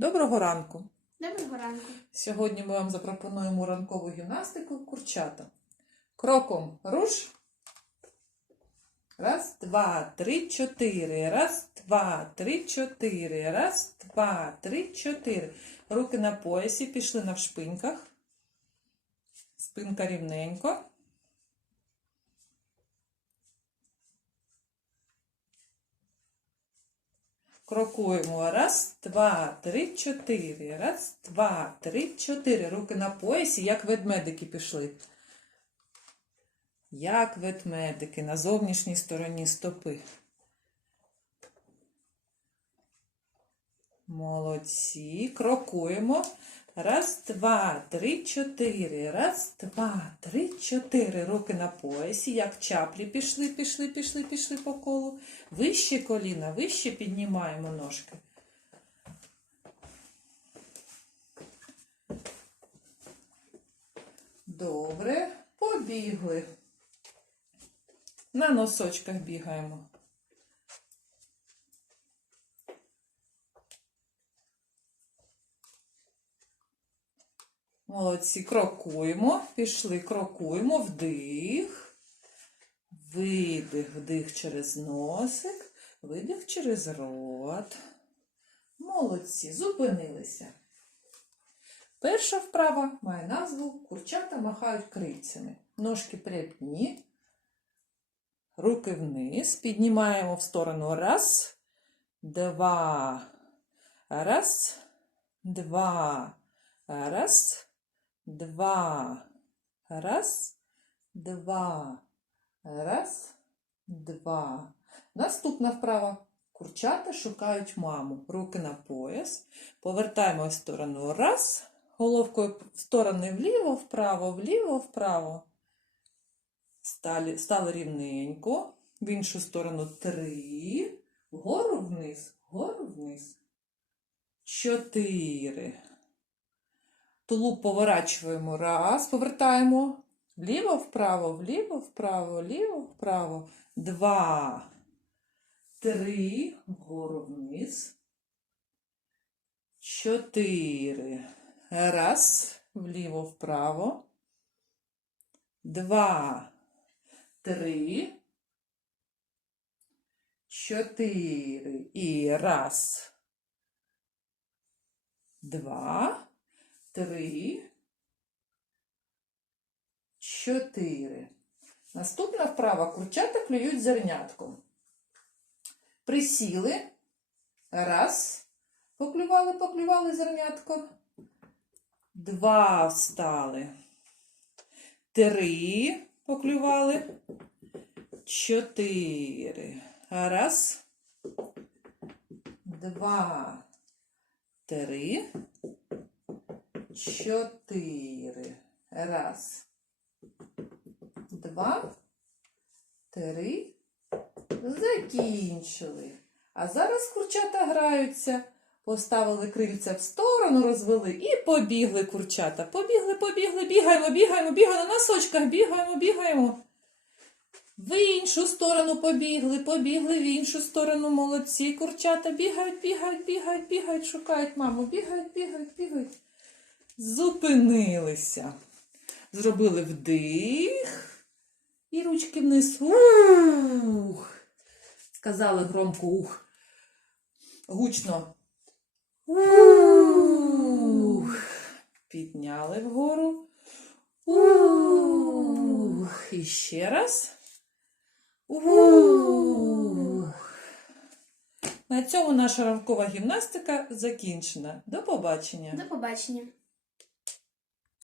Доброго ранку! Доброго ранку. Сьогодні ми вам запропонуємо ранкову гімнастику курчата. Кроком руш. Раз, два, три, чотири. Раз, два, три, чотири. Раз, два, три, чотири. Руки на поясі пішли на вшпиньках. Спинка рівненько. Крокуємо. Раз, два, три, чотири. Раз, два, три, чотири. Руки на поясі, як ведмедики пішли. Як ведмедики на зовнішній стороні стопи. Молодці. Крокуємо. Раз, два, три, чотири. Раз, два, три, чотири. Руки на поясі, як чаплі пішли, пішли, пішли, пішли по колу. Вище коліна, вище піднімаємо ножки. Добре, побігли. На носочках бігаємо. Молодці, крокуємо, пішли, крокуємо, вдих, видих, вдих через носик, видих через рот. Молодці, зупинилися. Перша вправа має назву Курчата махають крильцями. Ножки прямі, руки вниз, піднімаємо в сторону. Раз, два, раз, два, раз, два, раз, два, раз, два. Наступна вправа. Курчата шукають маму. Руки на пояс. Повертаємо в сторону. Раз. Головкою в сторони вліво, вправо, вліво, вправо. Стали, стали рівненько. В іншу сторону три. Вгору вниз, вгору вниз. Чотири. Тулуб поворачуємо. Раз. Повертаємо. Вліво, вправо, вліво, вправо, вліво, вправо. Два. Три. Вгору вниз. Чотири. Раз. Вліво, вправо. Два. Три. Чотири. І раз. Два. Три. Чотири. Наступна вправа. Курчата клюють зернятком. Присіли. Раз. Поклювали, поклювали зернятко. Два встали. Три поклювали. Чотири. Раз. Два. Три. Чотири. Раз. Два. Три. Закінчили. А зараз курчата граються. Поставили крильця в сторону, розвели і побігли курчата. Побігли, побігли, бігаємо, бігаємо, бігаємо на носочках, бігаємо, бігаємо. В іншу сторону побігли, побігли в іншу сторону молодці. Курчата бігають, бігають, бігають, бігають, шукають маму. Бігають, бігають, бігають. Зупинилися. Зробили вдих. І ручки вниз. Ух. Сказали громко ух. Гучно. Ух. Підняли вгору. Ух. І ще раз. Ух. На цьому наша ранкова гімнастика закінчена. До побачення. До побачення.